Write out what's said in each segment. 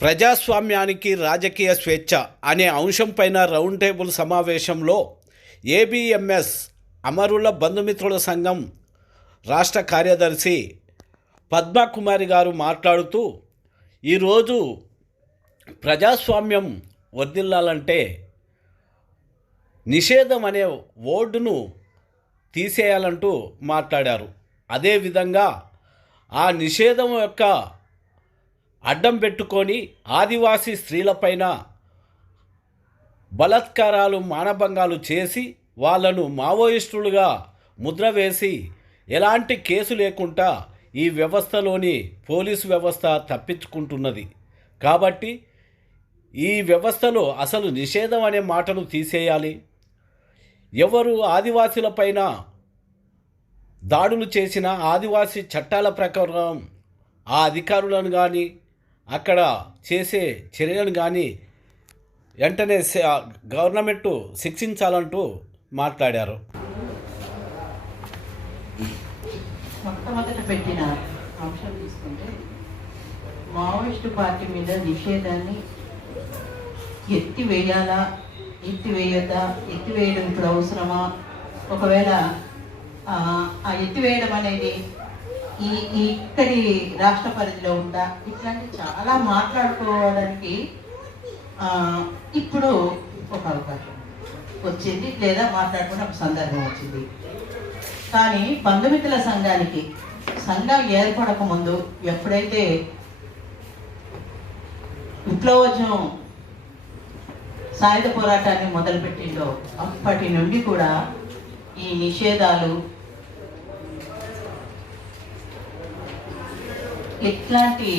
ప్రజాస్వామ్యానికి రాజకీయ స్వేచ్ఛ అనే అంశంపైన రౌండ్ టేబుల్ సమావేశంలో ఏబిఎంఎస్ అమరుల బంధుమిత్రుల సంఘం రాష్ట్ర కార్యదర్శి పద్మకుమారి గారు మాట్లాడుతూ, ఈరోజు ప్రజాస్వామ్యం వర్ధిల్లాలంటే నిషేధం అనే వర్డ్ను తీసేయాలంటూ మాట్లాడారు. అదేవిధంగా ఆ నిషేధం యొక్క అడ్డం పెట్టుకొని ఆదివాసీ స్త్రీలపైన బలాత్కారాలు మానభంగాలు చేసి వాళ్ళను మావోయిస్టులుగా ముద్ర వేసి ఎలాంటి కేసు లేకుండా ఈ వ్యవస్థలోని పోలీసు వ్యవస్థ తప్పించుకుంటున్నది. కాబట్టి ఈ వ్యవస్థలో అసలు నిషేధం అనే మాటను తీసేయాలి. ఎవరు ఆదివాసీలపైన దాడులు చేసిన ఆదివాసీ చట్టాల ప్రకారం ఆ అధికారులను కానీ అక్కడ చేసే చర్యలను కానీ వెంటనే గవర్నమెంటు శిక్షించాలంటూ మాట్లాడారు. మొట్టమొదట పెట్టిన అంశం తీసుకుంటే మావోయిస్టు పార్టీ మీద నిషేధాన్ని ఎత్తివేయాలా, ఎత్తివేయద్దా, ఎత్తివేయడం ఇప్పుడు అవసరమా, ఒకవేళ ఆ ఎత్తివేయడం అనేది ఇక్కడి రాష్ట్ర పరిధిలో ఉందా, ఇట్లాంటి చాలా మాట్లాడుకోవడానికి ఇప్పుడు ఒక అవకాశం వచ్చింది, లేదా మాట్లాడుకునే ఒక సందర్భం వచ్చింది. కానీ బంధుమిత్రుల సంఘం ఏర్పడక ముందు ఎప్పుడైతే విప్లవోద్యమం సాయుధ పోరాటాన్ని మొదలుపెట్టిందో అప్పటి నుండి కూడా ఈ నిషేధాలు ఎట్లాంటి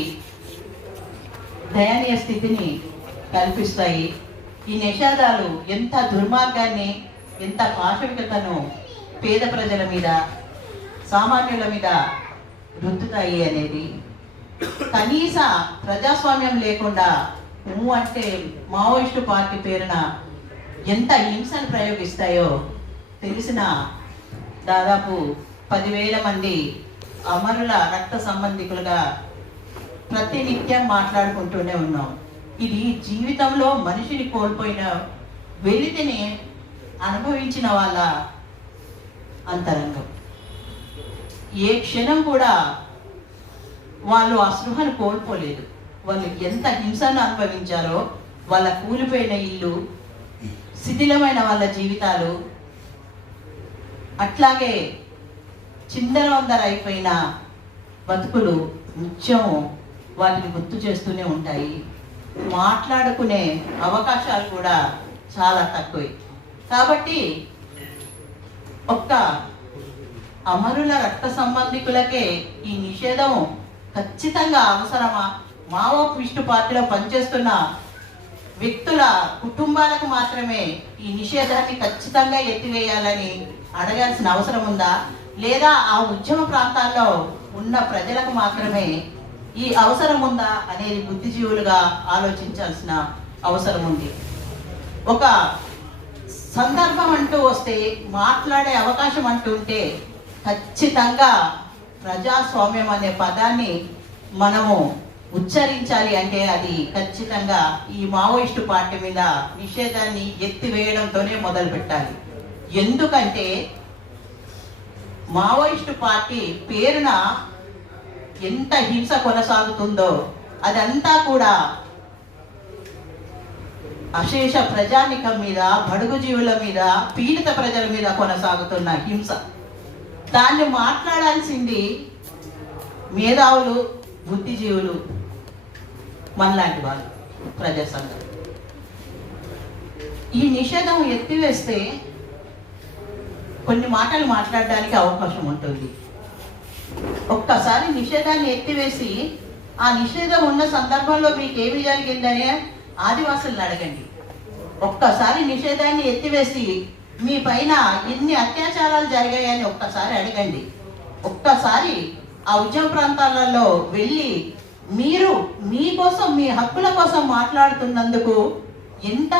దయనీయ స్థితిని కల్పిస్తాయి, ఈ నిషేధాలు ఎంత దుర్మార్గాన్ని, ఎంత పాశవికతను పేద ప్రజల మీద, సామాన్యుల మీద రుద్దుతాయి అనేది, కనీస ప్రజాస్వామ్యం లేకుండా అంటే మావోయిస్టు పార్టీ పేరున ఎంత హింసను ప్రయోగిస్తాయో తెలిసిన దాదాపు 10,000 మంది అమరుల రక్త సంబంధికులుగా ప్రతినిత్యం మాట్లాడుకుంటూనే ఉన్నాం. ఇది జీవితంలో మనిషిని కోల్పోయిన వెలితిని అనుభవించిన వాళ్ళ అంతరంగం. ఏ క్షణం కూడా వాళ్ళు ఆ స్పృహను కోల్పోలేదు. వాళ్ళు ఎంత హింసను అనుభవించారో, వాళ్ళ కూలిపోయిన ఇల్లు, శిథిలమైన వాళ్ళ జీవితాలు, అట్లాగే చిందరవందరైపోయిన బతుకులు నిత్యం వాటిని గుర్తు చేస్తూనే ఉంటాయి. మాట్లాడుకునే అవకాశాలు కూడా చాలా తక్కువే. కాబట్టి ఒక్క అమరుల రక్త సంబంధికులకే ఈ నిషేధం ఖచ్చితంగా అవసరమా? మావోయిస్టు పార్టీలో పనిచేస్తున్న వ్యక్తుల కుటుంబాలకు మాత్రమే ఈ నిషేధాన్ని ఖచ్చితంగా ఎత్తివేయాలని అడగాల్సిన అవసరం ఉందా, లేదా ఆ ఉద్యమ ప్రాంతాల్లో ఉన్న ప్రజలకు మాత్రమే ఈ అవసరం ఉందా అనేది బుద్ధిజీవులుగా ఆలోచించాల్సిన అవసరం ఉంది. ఒక సందర్భం అంటూ వస్తే, మాట్లాడే అవకాశం అంటూ ఉంటే ఖచ్చితంగా ప్రజాస్వామ్యం అనే పదాన్ని మనము ఉచ్చరించాలి. అంటే అది ఖచ్చితంగా ఈ మావోయిస్టు పార్టీ మీద నిషేధాన్ని ఎత్తివేయడంతోనే మొదలు పెట్టాలి. ఎందుకంటే మావోయిస్టు పార్టీ పేరున ఎంత హింస కొనసాగుతుందో అదంతా కూడా అశేష ప్రజానికం మీద, బడుగు జీవుల మీద, పీడిత ప్రజల మీద కొనసాగుతున్న హింస. దాన్ని మాట్లాడాల్సింది మేధావులు, బుద్ధిజీవులు, మనలాంటి వాళ్ళు, ప్రజా సంఘం. ఈ నిషేధం ఎత్తివేస్తే కొన్ని మాటలు మాట్లాడడానికి అవకాశం ఉంటుంది. ఒక్కసారి నిషేధాన్ని ఎత్తివేసి ఆ నిషేధం ఉన్న సందర్భంలో మీకు ఏమి జరిగిందని ఆదివాసులను అడగండి. ఒక్కసారి నిషేధాన్ని ఎత్తివేసి మీ పైన ఎన్ని అత్యాచారాలు జరిగాయని ఒక్కసారి అడగండి. ఒక్కసారి ఆ ఉద్యమ ప్రాంతాలలో వెళ్ళి మీరు మీకోసం, మీ హక్కుల కోసం మాట్లాడుతున్నందుకు ఎంత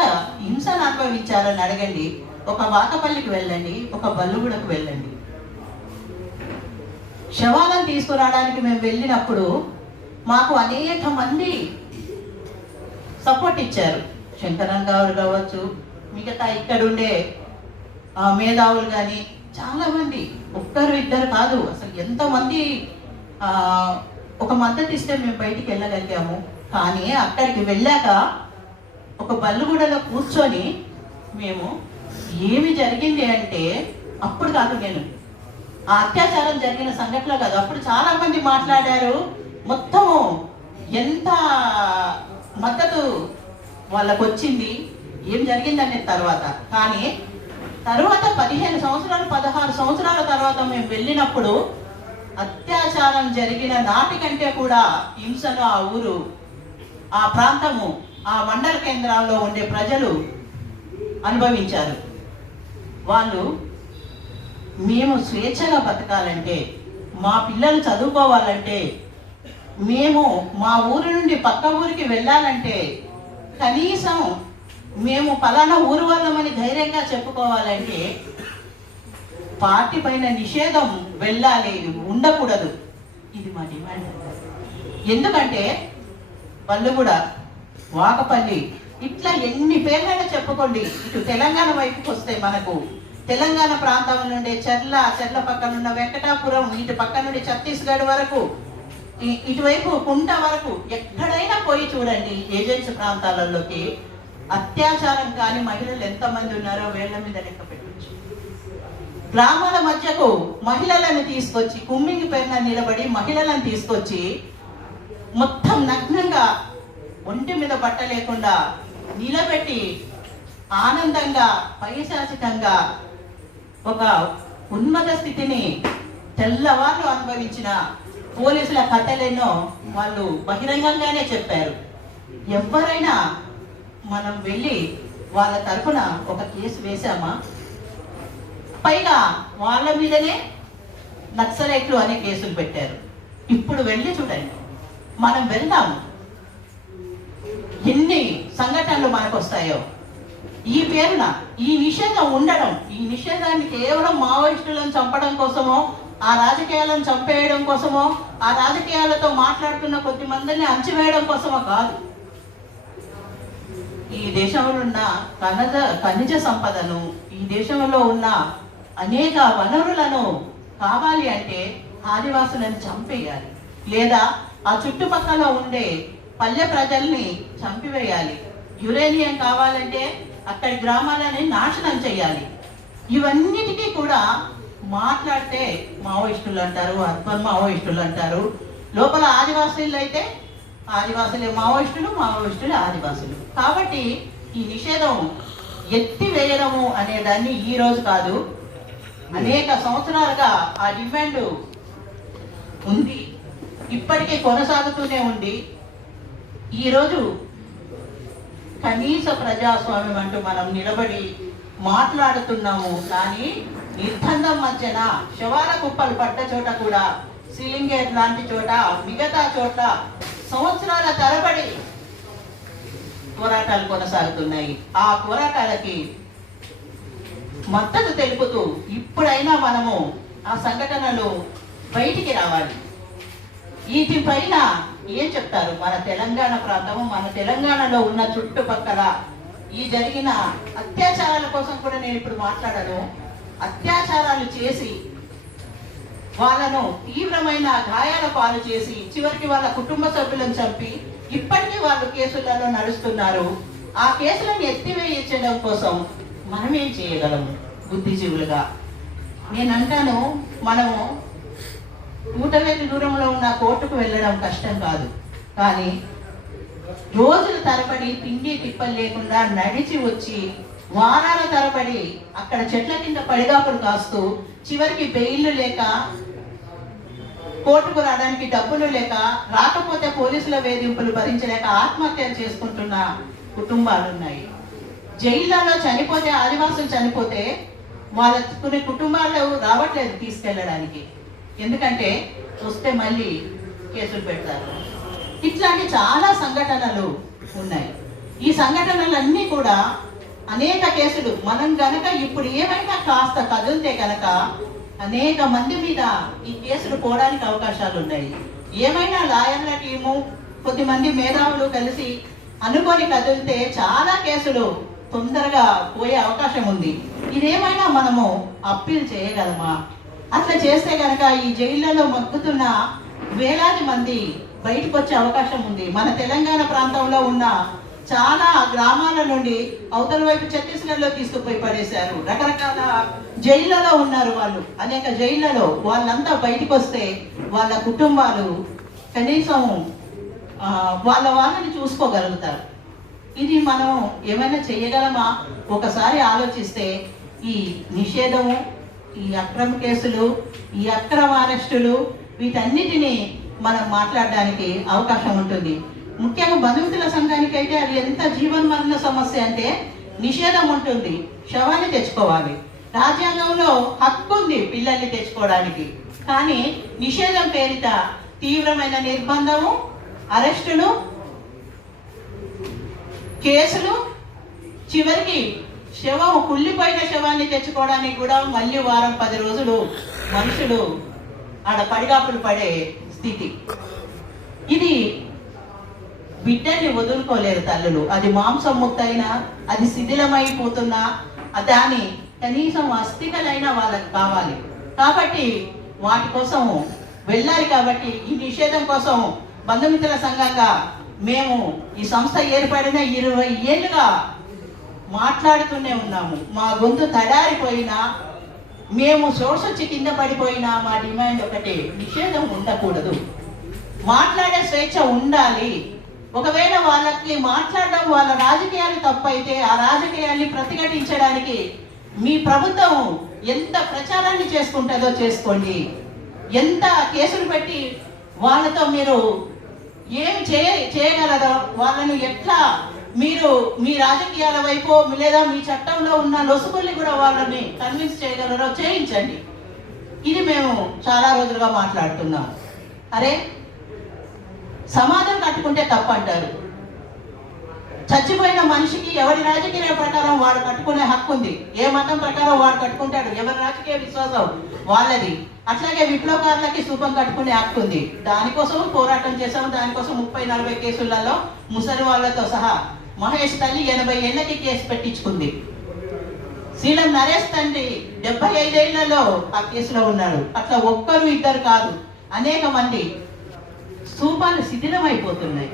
హింసను అనుభవించారని అడగండి. ఒక వాకపల్లికి వెళ్ళండి, ఒక బల్లుగూడకు వెళ్ళండి. శవాలను తీసుకురావడానికి మేము వెళ్ళినప్పుడు మాకు అనేక మంది సపోర్ట్ ఇచ్చారు. శంకరన్ గారు కావచ్చు, మిగతా ఇక్కడుండే మేధావులు కానీ చాలామంది, ఒక్కరు ఇద్దరు కాదు, అసలు ఎంతమంది ఒక మద్దతు ఇస్తే మేము బయటికి వెళ్ళగలిగాము. కానీ అక్కడికి వెళ్ళాక ఒక బల్లుగూడలో కూర్చొని మేము ఏమి జరిగింది అంటే, అప్పుడు కాదు, నేను ఆ అత్యాచారం జరిగిన సంఘటన కాదు, అప్పుడు చాలా మంది మాట్లాడారు. మొత్తము ఎంత మద్దతు వాళ్ళకు వచ్చింది, ఏం జరిగిందనే తర్వాత. కానీ తర్వాత 15 సంవత్సరాలు 16 సంవత్సరాల తర్వాత మేము వెళ్ళినప్పుడు అత్యాచారం జరిగిన నాటికంటే కూడా హింసను ఆ ఊరు, ఆ ప్రాంతము, ఆ మండల కేంద్రాల్లో ఉండే ప్రజలు అనుభవించారు. వాళ్ళు మేము స్వేచ్ఛగా బతకాలంటే, మా పిల్లలు చదువుకోవాలంటే, మేము మా ఊరి నుండి పక్క ఊరికి వెళ్ళాలంటే, కనీసం మేము పలానా ఊరు వాళ్ళమని ధైర్యంగా చెప్పుకోవాలంటే పార్టీ పైన నిషేధం వెళ్ళాలి, ఉండకూడదు. ఇది మా డిమాండ్. ఎందుకంటే బల్లుగూడ, వాకపల్లి, ఇట్లా ఎన్ని పేర్లైనా చెప్పుకోండి. ఇటు తెలంగాణ వైపుకి వస్తే మనకు తెలంగాణ ప్రాంతం నుండి చెర్ల పక్కన ఉన్న వెంకటాపురం, ఇటు పక్క నుండి ఛత్తీస్గఢ్ వరకు, ఇటువైపు కుంట వరకు ఎక్కడైనా పోయి చూడండి. ఏజెన్సీ ప్రాంతాలలోకి అత్యాచారం కానీ మహిళలు ఎంతమంది ఉన్నారో వేళ్ల మీద లెక్క పెట్టవచ్చు. గ్రామాల మధ్యకు మహిళలను తీసుకొచ్చి, కుమ్మింగి పేరున నిలబడి మహిళలను తీసుకొచ్చి మొత్తం నగ్నంగా, ఒంటి మీద బట్ట లేకుండా నిలబెట్టి ఆనందంగా, పైశాచికంగా ఒక ఉన్నత స్థితిని తెల్లవాళ్ళు అనుభవించిన పోలీసుల కథలెన్నో వాళ్ళు బహిరంగంగానే చెప్పారు. ఎవరైనా మనం వెళ్ళి వాళ్ళ తరఫున ఒక కేసు వేశామా? పైగా వాళ్ళ మీదనే నక్సలైట్లు అనే కేసులు పెట్టారు. ఇప్పుడు వెళ్ళి చూడండి, మనం వెళ్దాము, ఎన్ని సంఘటనలు మనకు వస్తాయో. ఈ పేరున ఈ నిషేధం ఉండడం, ఈ నిషేధాన్ని కేవలం మావోయిస్టులను చంపడం కోసమో, ఆ రాజకీయాలను చంపేయడం కోసమో, ఆ రాజకీయాలతో మాట్లాడుతున్న కొద్ది మందిని అణచివేయడం కోసమో కాదు. ఈ దేశంలో ఉన్న ఖనిజ సంపదను, ఈ దేశంలో ఉన్న అనేక వనరులను కావాలి అంటే ఆదివాసులను చంపేయాలి, లేదా ఆ చుట్టుపక్కల ఉండే పల్లె ప్రజల్ని చంపివేయాలి. యురేనియం కావాలంటే అక్కడి గ్రామాలని నాశనం చేయాలి. ఇవన్నిటికీ కూడా మాట్లాడితే మావోయిస్టులు అంటారు, అర్బన్ మావోయిస్టులు అంటారు. లోపల ఆదివాసులు అయితే ఆదివాసులే మావోయిస్టులు, మావోయిస్టులు ఆదివాసులు. కాబట్టి ఈ నిషేధం ఎత్తివేయడము అనేదాన్ని ఈ రోజు కాదు, అనేక సంవత్సరాలుగా ఆ డిమాండ్ ఉంది, ఇప్పటికీ కొనసాగుతూనే ఉంది. ఈరోజు కనీస ప్రజాస్వామ్యం అంటూ మనం నిలబడి మాట్లాడుతున్నాము. కానీ నిర్బంధం మధ్యన శవాల కుప్పలు పడ్డ చోట కూడా, సిలింగేట్ లాంటి చోట, మిగతా చోట్ల సంవత్సరాల తరబడి పోరాటాలు కొనసాగుతున్నాయి. ఆ పోరాటాలకి మద్దతు తెలుపుతూ ఇప్పుడైనా మనము ఆ సంఘటనలు బయటికి రావాలి. వీటిపైన ఏం చెప్తారు మన తెలంగాణ ప్రాంతము, మన తెలంగాణలో ఉన్న చుట్టుపక్కల ఈ జరిగిన అత్యాచారాల కోసం కూడా నేను ఇప్పుడు మాట్లాడను. అత్యాచారాలు చేసి వాళ్ళను తీవ్రమైన గాయాల పాలు చేసి చివరికి వాళ్ళ కుటుంబ సభ్యులను చంపి ఇప్పటికీ వాళ్ళు కేసులలో నడుస్తున్నారు. ఆ కేసులను ఎత్తివేయించడం కోసం మనం ఏం చేయగలము బుద్ధిజీవులుగా? నేను అంటాను, మనము కూటవేటి దూరంలో ఉన్న కోర్టుకు వెళ్ళడం కష్టం కాదు, కానీ రోజుల తరబడి తిండి తిప్పలు లేకుండా నడిచి వచ్చి వారాల తరబడి అక్కడ చెట్ల కింద పడిగాపులు కాస్తూ చివరికి బెయిల్ లేక, కోర్టుకు రావడానికి డబ్బులు లేక, రాకపోతే పోలీసుల వేధింపులు భరించలేక ఆత్మహత్యలు చేసుకుంటున్న కుటుంబాలు ఉన్నాయి. జైళ్ళలో చనిపోతే, ఆదివాసులు చనిపోతే వాళ్ళ కొన్ని కుటుంబాలు రావట్లేదు తీసుకెళ్ళడానికి, ఎందుకంటే వస్తే మళ్ళీ కేసులు పెడతారు. ఇట్లాంటి చాలా సంఘటనలు ఉన్నాయి. ఈ సంఘటనలన్నీ కూడా అనేక కేసులు మనం గనక ఇప్పుడు ఏమైనా కాస్త కదిలితే కనుక అనేక మంది మీద ఈ కేసులు పోవడానికి అవకాశాలు ఉన్నాయి. ఏమైనా లాయర్ల టీము కొద్దిమంది మేధావులు కలిసి అనుకొని కదిలితే చాలా కేసులు తొందరగా పోయే అవకాశం ఉంది. ఇదేమైనా మనము అప్పీల్ చేయగలమా? అట్లా చేస్తే కనుక ఈ జైళ్లలో మగ్గుతున్న వేలాది మంది బయటకు వచ్చే అవకాశం ఉంది. మన తెలంగాణ ప్రాంతంలో ఉన్న చాలా గ్రామాల నుండి అవతల వైపు ఛత్తీస్గఢ్లో తీసుకుపోయి పడేశారు. రకరకాల జైళ్లలో ఉన్నారు వాళ్ళు, అనేక జైళ్లలో. వాళ్ళంతా బయటకు వస్తే వాళ్ళ కుటుంబాలు కనీసం వాళ్ళని చూసుకోగలుగుతారు. ఇది మనం ఏమైనా చేయగలమా? ఒకసారి ఆలోచిస్తే ఈ నిషేధము, ఈ అక్రమ కేసులు, ఈ అక్రమ అరెస్టులు, వీటన్నిటినీ మనం మాట్లాడడానికి అవకాశం ఉంటుంది. ముఖ్యంగా బంధుమిత్రుల సంఘానికి అయితే అది ఎంత జీవన్మరణ సమస్య అంటే నిషేధం ఉంటుంది, శవాన్ని తెచ్చుకోవాలి. రాజ్యాంగంలో హక్కు ఉంది పిల్లల్ని తెచ్చుకోవడానికి, కానీ నిషేధం పేరిట తీవ్రమైన నిర్బంధము, అరెస్టులు, కేసులు, చివరికి శవం కుళ్ళిపోయిన శవాన్ని తెచ్చుకోవడానికి కూడా మళ్ళీ వారం 10 రోజులు మనుషులు ఆడ పడిగాపులు పడే స్థితి. ఇది బిడ్డల్ని వదులుకోలేరు తల్లులు. అది మాంసం ముద్దైనా, అది శిథిలమైపోతున్నా దాని కనీసం అస్థికలైనా వాళ్ళకి కావాలి. కాబట్టి వాటి కోసం వెళ్ళాలి. కాబట్టి ఈ నిషేధం కోసం బంధుమిత్రుల సంఘంగా మేము ఈ సంస్థ ఏర్పడిన 20 ఏళ్ళుగా మాట్లాడుతూనే ఉన్నాము. మా గొంతు తడారిపోయినా, మేము సోర్సొచ్చి కింద పడిపోయినా మా డిమాండ్ ఒకటే, నిషేధం ఉండకూడదు, మాట్లాడే స్వేచ్ఛ ఉండాలి. ఒకవేళ వాళ్ళకి మాట్లాడడం వాళ్ళ రాజకీయాలు తప్పైతే ఆ రాజకీయాల్ని ప్రతిఘటించడానికి మీ ప్రభుత్వం ఎంత ప్రచారాన్ని చేసుకుంటుందో చేసుకోండి. ఎంత కేసులు పెట్టి వాళ్ళతో మీరు ఏమి చేయగలరో, వాళ్ళను ఎట్లా మీరు మీ రాజకీయాల వైపు లేదా మీ చట్టంలో ఉన్న లొసుగుల్ని కూడా వాళ్ళని కన్విన్స్ చేయగలరో చేయించండి. ఇది మేము చాలా రోజులుగా మాట్లాడుతున్నాం. అరే, సమాజం కట్టుకుంటే తప్పంటారు. చచ్చిపోయిన మనిషికి ఎవరి రాజకీయ ప్రకారం వాడు కట్టుకునే హక్కు ఉంది. ఏ మతం ప్రకారం వాడు కట్టుకుంటాడు, ఎవరి రాజకీయ విశ్వాసం వాళ్ళది. అట్లాగే విప్లవకారులకి స్థూపం కట్టుకునే హక్కు ఉంది. దానికోసం పోరాటం చేశాము. దానికోసం 30-40 కేసులలో ముసలి వాళ్ళతో సహా మహేష్ తల్లి 80 ఏళ్ళకి కేసు పెట్టించుకుంది. శ్రీలం నరేష్ తండ్రి 75 ఏళ్లలో ఆ కేసులో ఉన్నాడు. అట్లా ఒక్కరు ఇద్దరు కాదు, అనేక మంది స్థూపాలు శిథిలమైపోతున్నాయి.